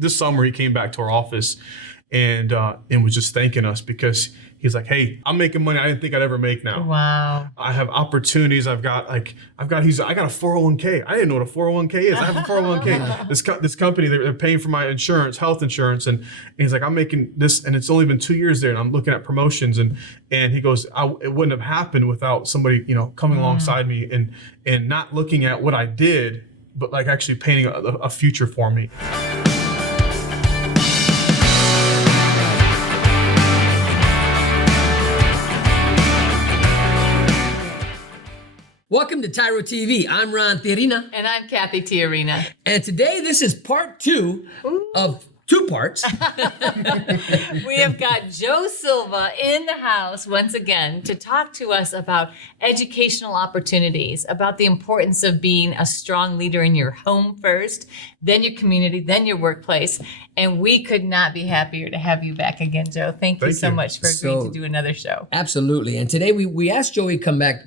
This summer, he came back to our office and was just thanking us because he's like, hey, I'm making money I didn't think I'd ever make now. Wow. I have opportunities. I got a 401k. I didn't know what a 401k is. I have a 401k. This company, they're paying for my insurance, health insurance. And he's like, I'm making this, and it's only been 2 years there, and I'm looking at promotions. And he goes, it wouldn't have happened without somebody, coming alongside me and not looking at what I did, but like actually painting a future for me. Welcome to TYRO TV. I'm Tijerina. And I'm Cathy Tijerina. And today this is part 2 of 2 parts. We have got Joe Silva in the house once again to talk to us about educational opportunities, about the importance of being a strong leader in your home first, then your community, then your workplace. And we could not be happier to have you back again, Joe. Thank you so much for agreeing to do another show. Absolutely. And today we asked Joe to come back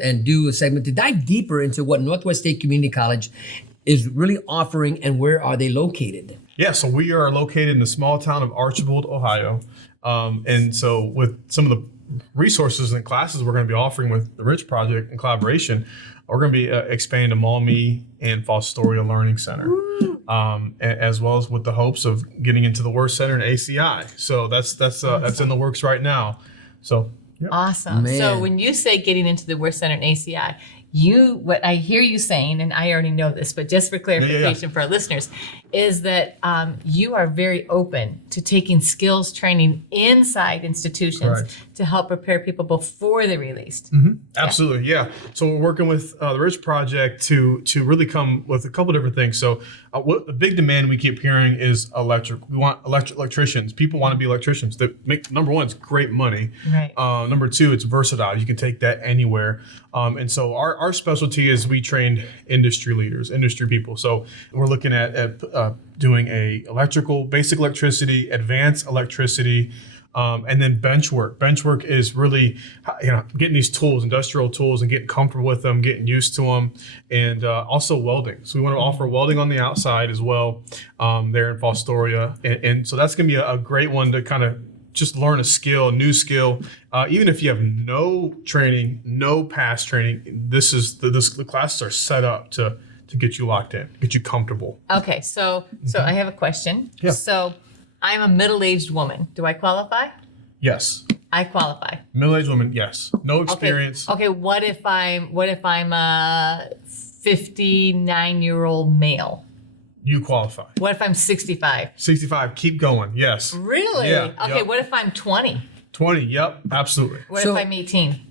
and do a segment to dive deeper into what Northwest State Community College is really offering and where are they located. Yeah, so we are located in the small town of Archibald, Ohio. And so with some of the resources and classes we're going to be offering with the Rich Project in collaboration, we're going to be expanding to Maumee and Fostoria Learning Center, as well as with the hopes of getting into the Worth Center and ACI. So that's in the works right now. So yeah. Awesome. Man. So when you say getting into the Worth Center and ACI, what I hear you saying, and I already know this, but just for clarification for our listeners, is that you are very open to taking skills training inside institutions to help prepare people before they're released. Mm-hmm. Absolutely, yeah. So we're working with the Rich Project to really come with a couple different things. So what the big demand we keep hearing is electric. We want electricians. People want to be electricians. That make, number one, it's great money. Right. Number two, it's versatile. You can take that anywhere. And so our specialty is we train industry leaders, industry people. So we're looking at doing basic electricity, advanced electricity, and then bench work. Bench work is really, getting these tools, industrial tools, and getting comfortable with them, getting used to them, and also welding. So we want to offer welding on the outside as well there in Fostoria. And so that's going to be a great one to kind of just learn a new skill. Even if you have no training, no past training, the classes are set up to get you locked in, get you comfortable. Okay, so I have a question. Yeah. So I'm a middle-aged woman. Do I qualify? Yes. I qualify. Middle-aged woman, yes. No experience. Okay, what if I'm a 59-year-old male? You qualify. What if I'm 65? 65, keep going, yes. Really? Yeah. Okay, Yep. what if I'm 20? 20, yep, absolutely. What if I'm 18?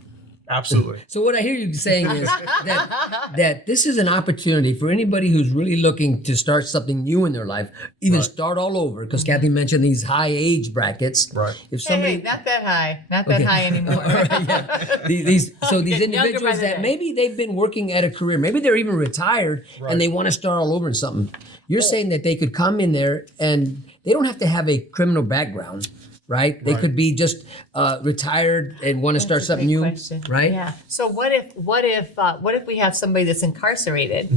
Absolutely. So what I hear you saying is that this is an opportunity for anybody who's really looking to start something new in their life, even start all over, because Cathy mentioned these high age brackets. Right. If somebody, Hey, not that high. Not that high anymore. these Getting younger by individuals the that day. maybe they've been working at a career, maybe they're even retired and they want to start all over in something. You're saying that they could come in there and they don't have to have a criminal background. Right? They could be just retired and want to start something new, right? Yeah. So what if we have somebody that's incarcerated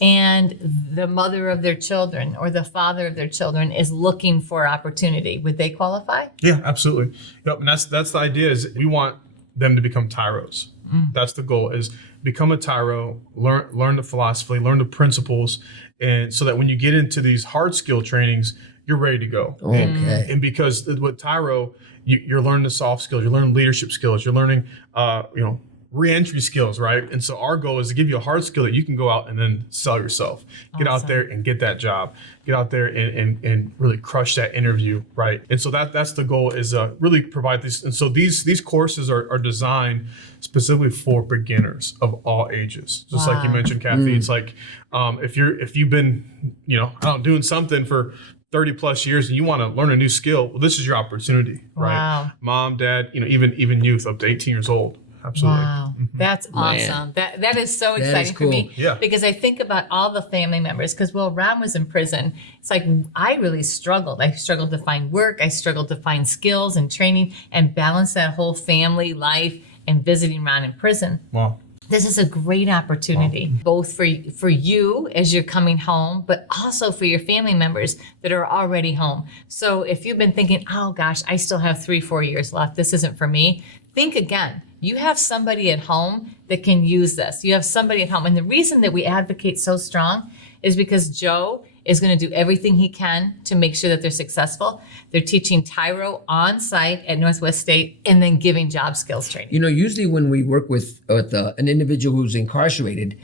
and the mother of their children or the father of their children is looking for opportunity? Would they qualify? Yeah, absolutely. Yep, and that's the idea is we want them to become TYROs. That's the goal is become a TYRO, learn the philosophy, learn the principles, and so that when you get into these hard skill trainings, you're ready to go. Okay. And because with TYRO, you're learning the soft skills, you're learning leadership skills, you're learning, re-entry skills, right? And so our goal is to give you a hard skill that you can go out and then sell yourself. Get out there and get that job. Get out there and really crush that interview, right? And so that's the goal is really provide these. And so these courses are designed specifically for beginners of all ages. Just like you mentioned, Cathy, it's like if you've been, doing something for 30 plus years and you want to learn a new skill, well, this is your opportunity, right? Wow. Mom, dad, even youth up to 18 years old. Absolutely. Wow, that's awesome. That is so exciting for me. Yeah. Because I think about all the family members. Because while Ron was in prison, it's like I really struggled. I struggled to find work. I struggled to find skills and training and balance that whole family life and visiting Ron in prison. Wow. this is a great opportunity, both for you as you're coming home, but also for your family members that are already home. So if you've been thinking, oh gosh, I still have 3-4 years left, this isn't for me, think again. You have somebody at home that can use this. You have somebody at home. And the reason that we advocate so strong is because Joe is going to do everything he can to make sure that they're successful. They're teaching TYRO on site at Northwest State and then giving job skills training. You know, usually when we work with an individual who's incarcerated,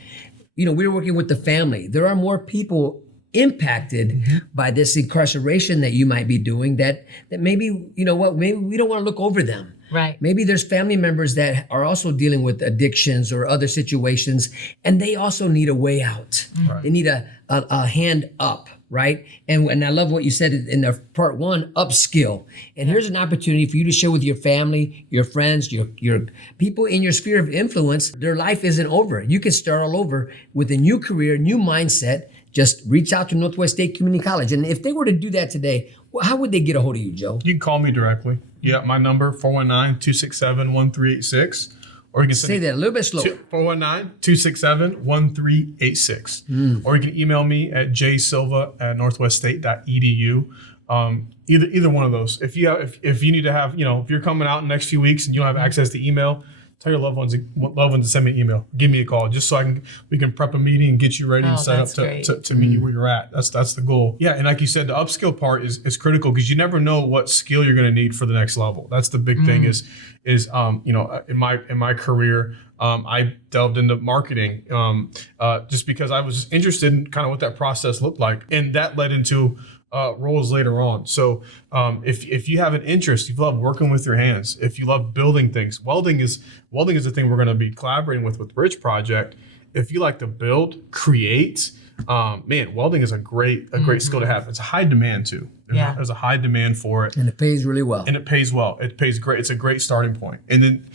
you know, we're working with the family. There are more people impacted by this incarceration that you might be doing that maybe, you know what, maybe we don't want to look over them. Right. Maybe there's family members that are also dealing with addictions or other situations, and they also need a way out. Right. They need a hand up, right? And I love what you said in the part 1, upskill. And here's an opportunity for you to share with your family, your friends, your people in your sphere of influence. Their life isn't over. You can start all over with a new career, new mindset. Just reach out to Northwest State Community College. And if they were to do that today, how would they get a hold of you, Joe? You can call me directly. Yeah, my number, 419-267-1386. Or you can Say that a little bit slower. 419-267-1386. Or you can email me at jsilva@northweststate.edu. Either one of those. If you need to have, you know, if you're coming out in the next few weeks and you don't have access to email, tell your loved ones to send me an email. Give me a call just so we can prep a meeting and get you ready and set up to meet you where you're at. That's the goal. Yeah, and like you said, the upskill part is critical because you never know what skill you're going to need for the next level. That's the big thing is you know, in my career, I delved into marketing just because I was interested in kind of what that process looked like, and that led into roles later on. So if you have an interest, if you love working with your hands, if you love building things, welding is the thing we're going to be collaborating with Bridge Project. If you like to build, create, welding is a great skill to have. It's a high demand too. There's a high demand for it. And it pays really well. And it pays well. It pays great. It's a great starting point. And then,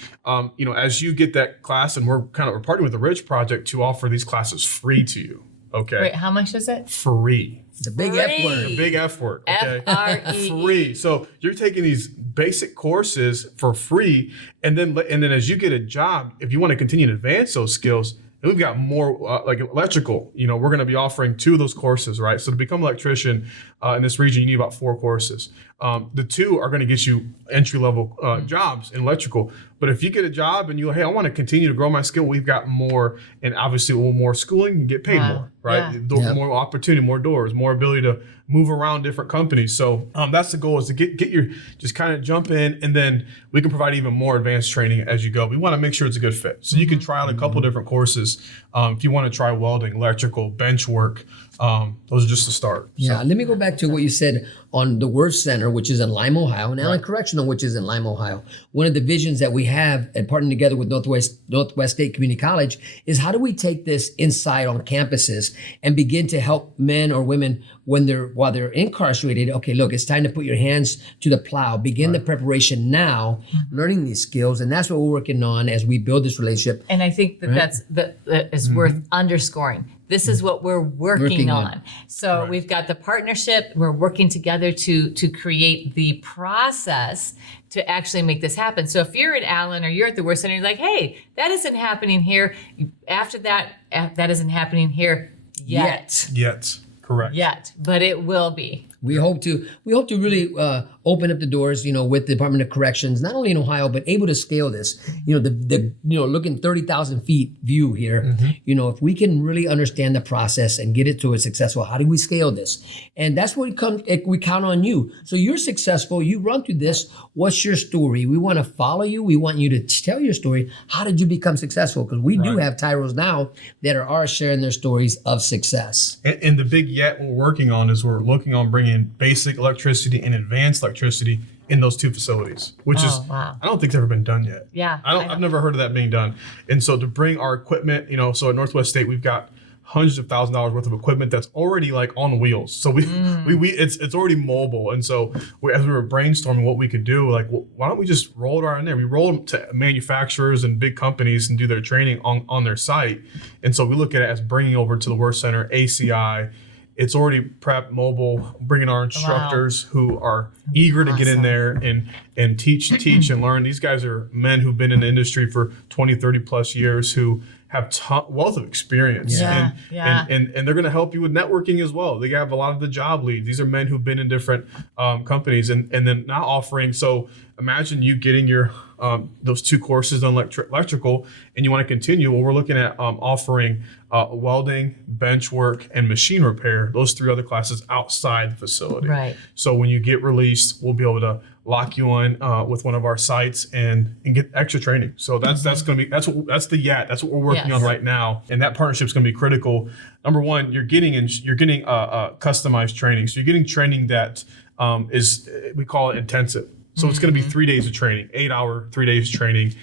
you know, as you get that class, and we're partnering with the Bridge Project to offer these classes free to you. Okay. Wait, how much is it? Free. The big F word. The big F word. Okay. F-R-E-E. Free. So you're taking these basic courses for free, and then as you get a job, if you want to continue to advance those skills, and we've got more like electrical. You know, we're going to be offering 2 of those courses, right? So to become an electrician in this region, you need about 4 courses. The 2 are going to get you entry-level jobs in electrical. But if you get a job and hey, I want to continue to grow my skill, we've got more, and obviously more schooling, you get paid more, right? More opportunity, more doors, more ability to move around different companies. So that's the goal, is to get your, just kind of jump in, and then we can provide even more advanced training as you go. We want to make sure it's a good fit. So you can try out a couple different courses. If you want to try welding, electrical, bench work, those are just the start. Yeah, let me go back to what you said on the Word Center, which is in Lime, Ohio, and Allen Correctional, which is in Lime, Ohio. One of the visions that we have and partnering together with Northwest State Community College is how do we take this inside on campuses and begin to help men or women while they're incarcerated. Okay, look, it's time to put your hands to the plow. Begin the preparation now, learning these skills, and that's what we're working on as we build this relationship. And I think that is worth underscoring. This is what we're working on. So we've got the partnership. We're working together to create the process to actually make this happen. So if you're at Allen or you're at the Work Center, you're like, hey, that isn't happening here. After that, that isn't happening here yet. Correct. Yet, but it will be. We hope to really open up the doors, you know, with the Department of Corrections, not only in Ohio, but able to scale this. You know, looking 30,000 feet view here. You know, if we can really understand the process and get it to a successful, how do we scale this? And that's where we count on you. So you're successful. You run through this. What's your story? We want to follow you. We want you to tell your story. How did you become successful? Because we do have TYROs now that are sharing their stories of success. And the big yet we're working on is we're looking on bringing basic electricity and advanced electricity in those 2 facilities, which I don't think it's ever been done yet. Yeah. I've never heard of that being done. And so to bring our equipment, you know, so at Northwest State, we've got hundreds of thousands of dollars worth of equipment that's already like on wheels. So it's already mobile. And so as we were brainstorming what we could do, like, well, why don't we just roll it around there? We roll them to manufacturers and big companies and do their training on their site. And so we look at it as bringing over to the Work Center, ACI, It's already prepped, mobile, bringing our instructors who are eager to get in there and teach and learn. These guys are men who've been in the industry for 20, 30 plus years who have wealth of experience. And they're going to help you with networking as well. They have a lot of the job leads. These are men who've been in different companies and then now offering. So imagine you getting your those 2 courses on electrical and you want to continue. Well, we're looking at offering welding, bench work, and machine repair, those 3 other classes outside the facility. Right. So when you get released, we'll be able to lock you in with one of our sites and get extra training. So that's going to be that's what we're working on right now, and that partnership is going to be critical. Number one, you're getting customized training. So you're getting training that is, we call it intensive. So it's going to be 3 days of training, 8-hour, 3 days training.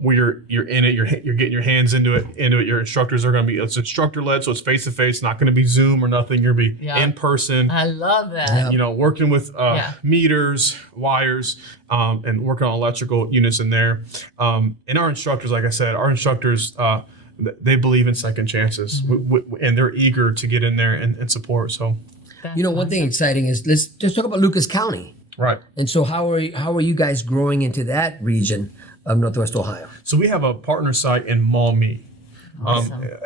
Where you're in it, you're getting your hands into it. Your instructors are going to be, it's instructor led, so it's face to face, not going to be Zoom or nothing. You're going to be in person. I love that. You know, working with meters, wires, and working on electrical units in there. And our instructors, like I said, they believe in second chances, and they're eager to get in there and support. So, one thing exciting is let's just talk about Lucas County. Right. And so how are you guys growing into that region of Northwest Ohio? So we have a partner site in Maumee.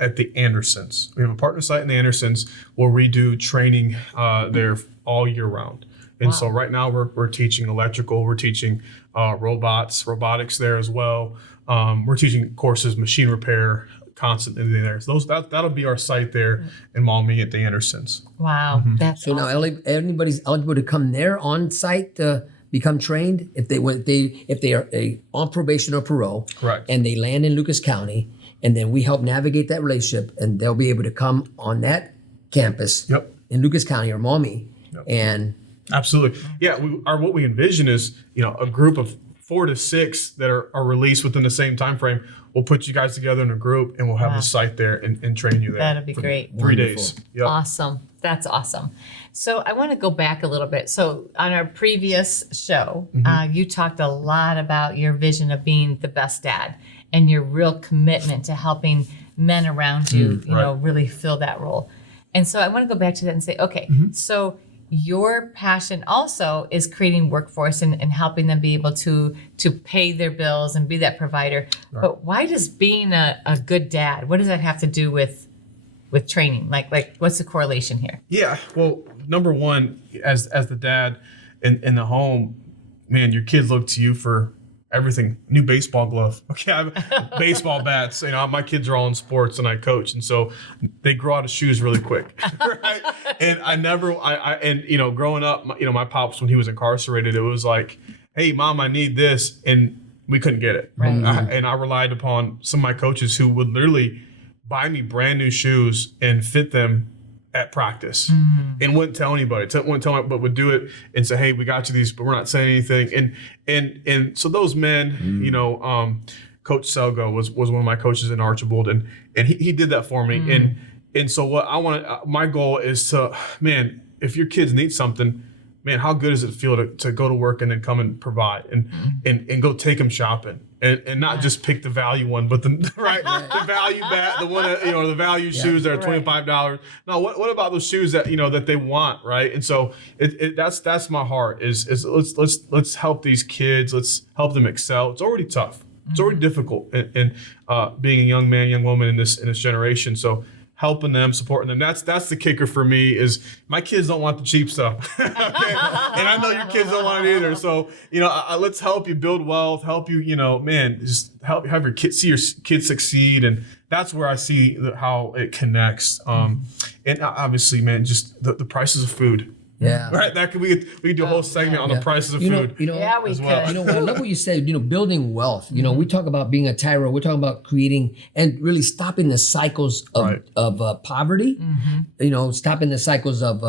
At the Andersons. We have a partner site in the Andersons where we do training there all year round. And so right now we're teaching electrical, we're teaching robotics there as well. We're teaching courses, machine repair, constant in there. So that'll be our site there in Maumee at the Andersons. Wow. That's so awesome. Now anybody's eligible to come there on site to become trained if they are on probation or parole. Correct. And they land in Lucas County, and then we help navigate that relationship, and they'll be able to come on that campus in Lucas County or Maumee. And absolutely. Yeah, what we envision is, a group of 4 to 6 that are released within the same time frame. We'll put you guys together in a group and we'll have the site there and train you there. That'd be great. 3 days. Yep. Awesome. That's awesome. So I want to go back a little bit. So on our previous show, you talked a lot about your vision of being the best dad and your real commitment to helping men around you, really fill that role. And so I want to go back to that and say, okay, so your passion also is creating workforce and helping them be able to pay their bills and be that provider. Right. But why does being a good dad, what does that have to do with training? Like what's the correlation here? Yeah, well, number one, as the dad in the home, man, your kids look to you for everything. New baseball glove. Okay, I have baseball bats. My kids are all in sports and I coach, and so they grow out of shoes really quick. Right? And growing up, my pops, when he was incarcerated, it was like, hey, Mom, I need this, and we couldn't get it. Right. And I relied upon some of my coaches who would literally buy me brand new shoes and fit them at practice and wouldn't tell anybody, but would do it and say, hey, we got you these, but we're not saying anything. And so those men, Coach Selgo was one of my coaches in Archibald, and he did that for me. And so what I want, my goal is to, man, if your kids need something, man, how good does it feel to go to work and then come and provide and go take them shopping and not just pick the value one, but the value bat, the one that, the value shoes that are $25. No, what about those shoes that, that they want, right? And so that's my heart is let's help these kids, let's help them excel. It's already tough. It's already difficult in being a young man, young woman in this generation. So helping them, supporting them. That's the kicker for me is my kids don't want the cheap stuff. Okay? And I know your kids don't want it either. So, let's help you build wealth, help you, just help have your kids, see your kids succeed. And that's where I see how it connects. And obviously, man, just the prices of food. Yeah. Right. That we could do a whole segment on the prices of food. Yeah, we could. I love what you said, building wealth. We talk about being a TYRO. We're talking about creating and really stopping the cycles of poverty, stopping the cycles of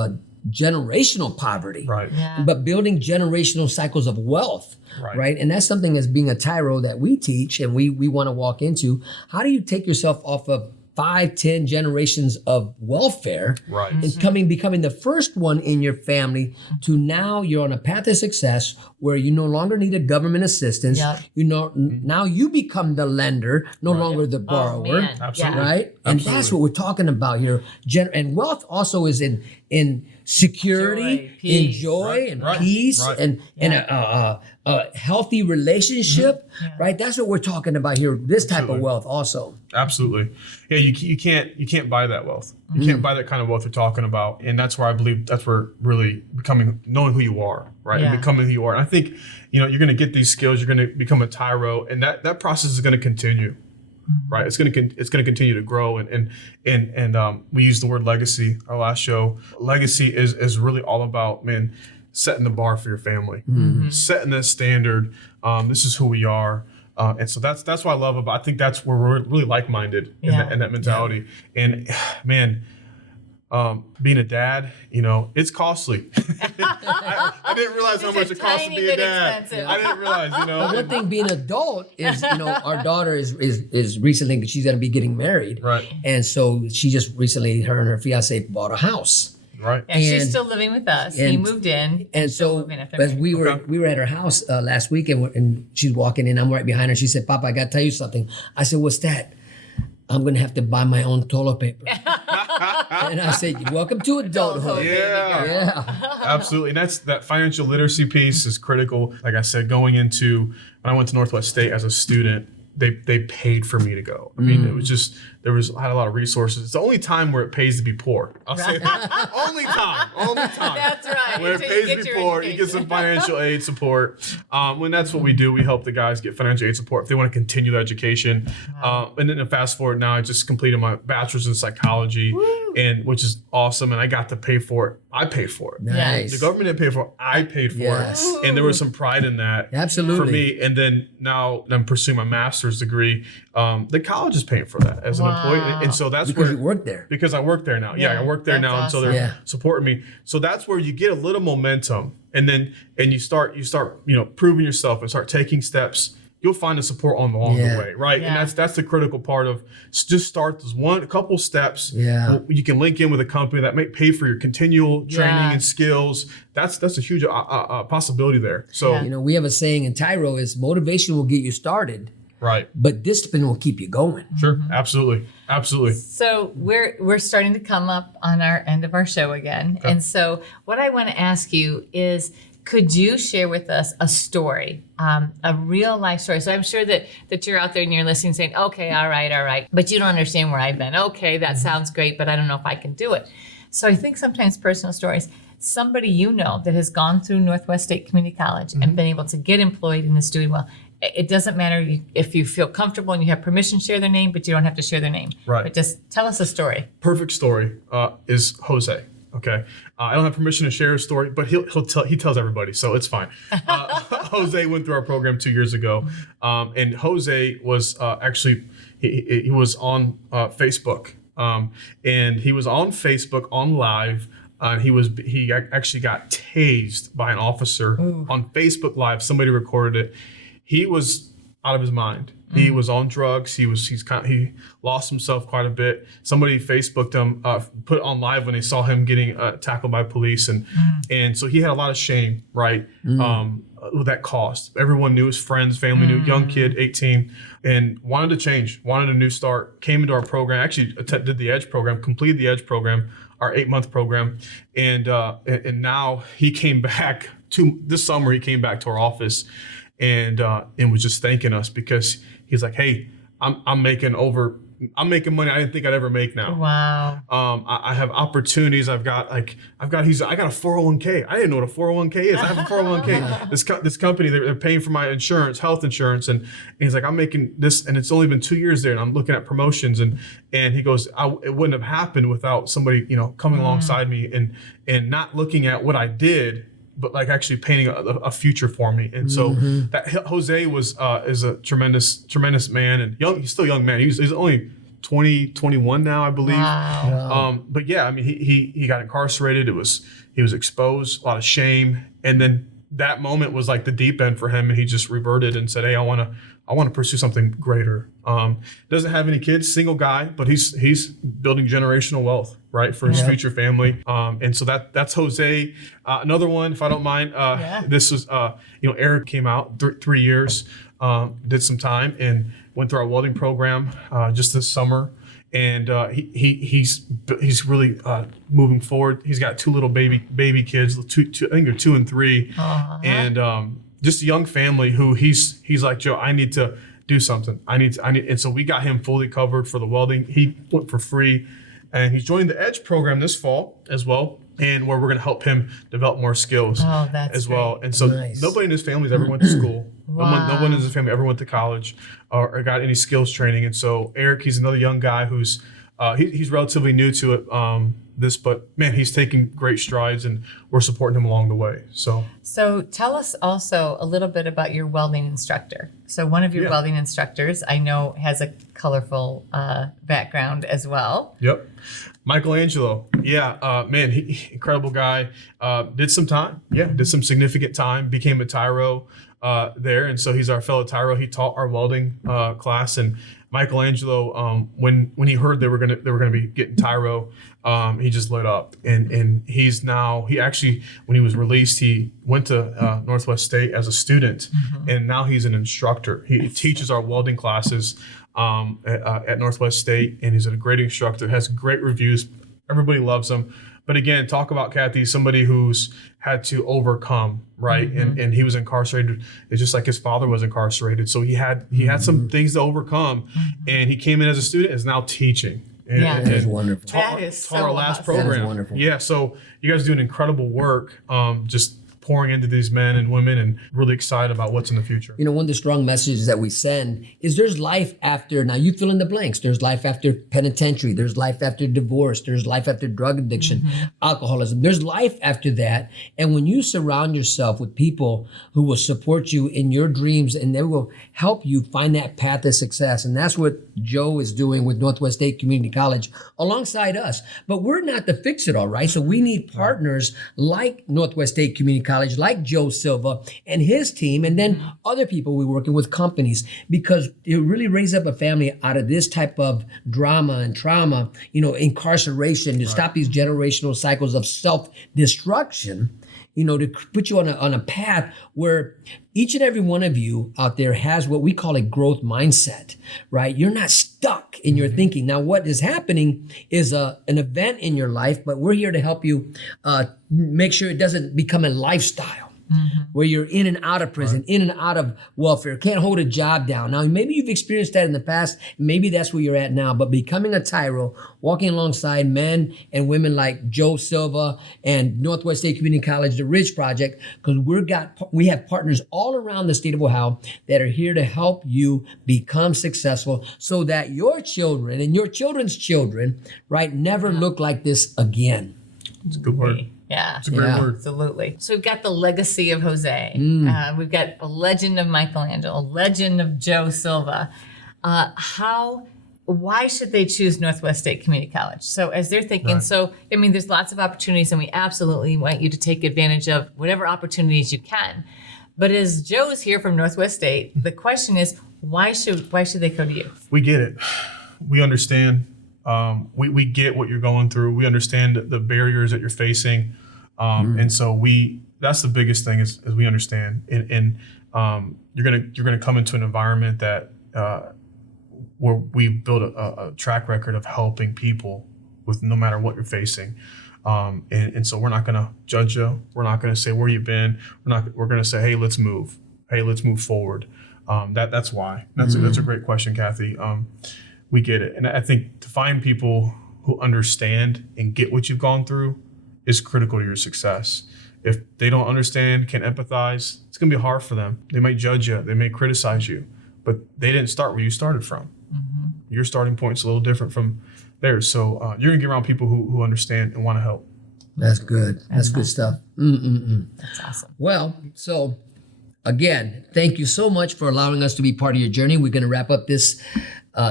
generational poverty, right? Yeah. But building generational cycles of wealth, right? And that's something as being a TYRO that we teach and we want to walk into. How do you take yourself off of 5, 10 generations of welfare, Right. and becoming the first one in your family to now you're on a path of success where you no longer need a government assistance. Yep. Now you become the lender, no longer the borrower. man. Absolutely. Right? And that's what we're talking about here. And wealth also is in security, Joy, peace. in joy, and Right. peace, Right. and a healthy relationship, right? That's what we're talking about here. This type of wealth also. Absolutely. Yeah, you can't buy that wealth. You can't buy that kind of wealth you're talking about. And that's where I believe that's where really knowing who you are, right? Yeah. And becoming who you are. And I think, you're going to get these skills, you're going to become a TYRO, and that process is going to continue. Right, it's going to continue to grow, and we used the word legacy our last show. Legacy is really all about, man, setting the bar for your family, setting that standard. This is who we are, and so that's what I love about. I think that's where we're really like-minded in that mentality. And man, being a dad, it's costly. I didn't realize how much it costs to be a dad. Expensive. I didn't realize, But one thing being adult is, our daughter is recently, she's going to be getting married. Right. And so she just recently, her and her fiance bought a house. Right. Yeah, she's And- still living with us. He and- moved in. And still so living at their as married. we were at her house last week and she's walking in, I'm right behind her. She said, Papa, I got to tell you something. I said, what's that? I'm going to have to buy my own toilet paper. And I said, welcome to adulthood. Yeah. Absolutely. And that financial literacy piece is critical. Like I said, going into when I went to Northwest State as a student, they paid for me to go. I mean, it was just, I had a lot of resources. It's the only time where it pays to be poor. I'll say that. Only time. That's right. Where it Until pays you to get be your poor, you get some financial aid support. When that's what we do, we help the guys get financial aid support if they want to continue their education. And then to fast forward now, I just completed my bachelor's in psychology, and which is awesome. And I got to pay for it. I paid for it. Nice. The government didn't pay for it. I paid for Yes. it. And there was some pride in that. Absolutely. For me. And then now I'm pursuing my master's degree. The college is paying for that as an employee. And so that's Because where you work there. because I work there now. Yeah, I work there that's now, and so awesome. they're Yeah. supporting me. So that's where you get a little momentum, and you start proving yourself and start taking steps. You'll find the support along Yeah. the way, right? Yeah. And that's the critical part of just start those a couple steps. Yeah. You can link in with a company that may pay for your continual training Yeah. and skills. That's a huge possibility there. So Yeah. We have a saying in TYRO is motivation will get you started, right, but discipline will keep you going. sure, absolutely. So we're starting to come up on our end of our show again. And so what I want to ask you is, could you share with us a story, a real life story? So I'm sure that you're out there and you're listening saying, okay, all right, but you don't understand where I've been. Okay, that sounds great, but I don't know if I can do it. So I think sometimes personal stories, somebody that has gone through Northwest State Community College and been able to get employed and is doing well. It doesn't matter if you feel comfortable and you have permission to share their name, but you don't have to share their name. Right. But just tell us a story. Perfect story is Jose. Okay, I don't have permission to share his story, but he tells everybody, so it's fine. Jose went through our program 2 years ago, and Jose was actually he was on Facebook, and he was on Facebook on live. He actually got tased by an officer on Facebook Live. Somebody recorded it. He was out of his mind. He was on drugs. He lost himself quite a bit. Somebody Facebooked him, put it on live when they saw him getting tackled by police, and so he had a lot of shame, right? With that cost. Everyone knew, his friends, family knew, young kid, 18, and wanted to change, wanted a new start. Came into our program, actually did the Edge program, completed the Edge program, our 8-month program, and now he came back this summer. He came back to our office, and was just thanking us because he's like, hey, I'm making money I didn't think I'd ever make now. Wow. I have opportunities. I got a 401k. I didn't know what a 401k is. I have a 401k. This company, they're paying for my insurance, health insurance, and he's like, I'm making this, and it's only been 2 years there, and I'm looking at promotions, and he goes, it wouldn't have happened without somebody coming alongside me and not looking at what I did, but like actually painting a future for me. And so that Jose is a tremendous man, and he's still a young man. He's only 21 now, I believe. Wow. But yeah, I mean, he got incarcerated. He was exposed, a lot of shame, and then that moment was like the deep end for him, and he just reverted and said, "Hey, I want to pursue something greater." Doesn't have any kids, single guy, but he's building generational wealth, right, for his future family. And so that's Jose. Another one, if I don't mind. This was Eric came out 3 years, did some time, and went through our welding program just this summer. And he's really moving forward. He's got 2 little baby kids, two, I think they're 2 and 3, and just a young family who he's like, Joe, I need to do something. I need, and so we got him fully covered for the welding. He went for free, and he's joining the Edge program this fall as well, and where we're going to help him develop more skills as well. And so nobody in his family has ever went to school. Wow. No one in his family ever went to college or got any skills training. And so Eric, he's another young guy who's he's relatively new to it. But man, he's taking great strides, and we're supporting him along the way. So tell us also a little bit about your welding instructor. So one of your welding instructors, I know, has a colorful background as well. Yep. Michelangelo. Yeah. Man, he incredible guy. Did some time. Yeah. Did some significant time. Became a TYRO there. And so he's our fellow TYRO. He taught our welding class. And Michelangelo, when he heard they were gonna be getting TYRO, he just lit up. And he actually, when he was released, he went to Northwest State as a student, and now he's an instructor. He teaches our welding classes at Northwest State, and he's a great instructor, has great reviews. Everybody loves him. But again, talk about Cathy, somebody who's had to overcome, right? And he was incarcerated. It's just like his father was incarcerated. So he had some things to overcome, and he came in as a student, is now teaching. That is wonderful. That is so our last awesome. program. That is wonderful. Yeah, so you guys are doing incredible work, just pouring into these men and women, and really excited about what's in the future. One of the strong messages that we send is there's life after, now you fill in the blanks. There's life after penitentiary. There's life after divorce. There's life after drug addiction, alcoholism. There's life after that. And when you surround yourself with people who will support you in your dreams, and they will help you find that path of success. And that's what Joe is doing with Northwest State Community College alongside us. But we're not the fix-it-all, right? So we need partners like Northwest State Community College, like Joe Silva and his team, and then other people we're working with, companies, because it really raise up a family out of this type of drama and trauma, incarceration, to stop these generational cycles of self-destruction, to put you on a path where each and every one of you out there has what we call a growth mindset, right? You're not stuck in your thinking. Now, what is happening is an event in your life, but we're here to help you make sure it doesn't become a lifestyle. Where you're in and out of prison, in and out of welfare, can't hold a job down. Now, maybe you've experienced that in the past. Maybe that's where you're at now. But becoming a TYRO, walking alongside men and women like Joe Silva and Northwest State Community College, the Ridge Project, because we have partners all around the state of Ohio that are here to help you become successful, so that your children and your children's children, right, never look like this again. It's a good word. Yeah, It's a great word. Absolutely. So we've got the legacy of Jose. We've got a legend of Michelangelo, a legend of Joe Silva. Why should they choose Northwest State Community College? So as they're thinking, there's lots of opportunities, and we absolutely want you to take advantage of whatever opportunities you can. But as Joe is here from Northwest State, the question is, why should they go to you? We get it. We understand. We get what you're going through. We understand the barriers that you're facing. And so that's the biggest thing is we understand. And you're gonna come into an environment that where we've built a track record of helping people with no matter what you're facing. And so we're not gonna judge you. We're not gonna say where you've been. We're gonna say, hey, let's move. Hey, let's move forward. That's why. That's a great question, Cathy. We get it. And I think to find people who understand and get what you've gone through is critical to your success. If they don't understand, can't empathize, it's going to be hard for them. They might judge you. They may criticize you, but they didn't start where you started from. Your starting point's a little different from theirs. So you're going to get around people who understand and want to help. That's good. That's good stuff. That's awesome. Well, so again, thank you so much for allowing us to be part of your journey. We're going to wrap up this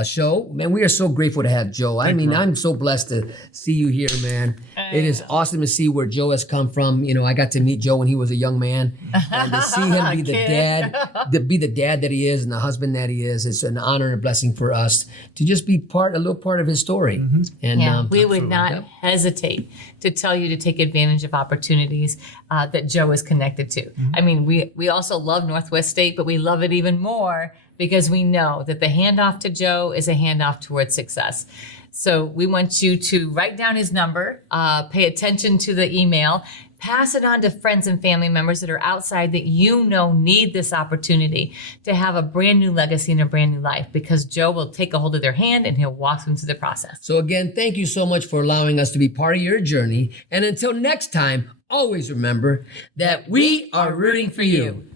show. Man, we are so grateful to have Joe. I mean, I'm so blessed to see you here, man. It is awesome to see where Joe has come from. You know, I got to meet Joe when he was a young man, and to see him be the dad that he is, and the husband that he is. It's an honor and a blessing for us to just be a little part of his story. And we would not hesitate to tell you to take advantage of opportunities that Joe is connected to. I mean, we also love Northwest State, but we love it even more because we know that the handoff to Joe is a handoff towards success. So we want you to write down his number, pay attention to the email, pass it on to friends and family members that are outside that you know need this opportunity to have a brand new legacy and a brand new life, because Joe will take a hold of their hand and he'll walk them through the process. so again, thank you so much for allowing us to be part of your journey. And until next time, always remember that we are rooting for you.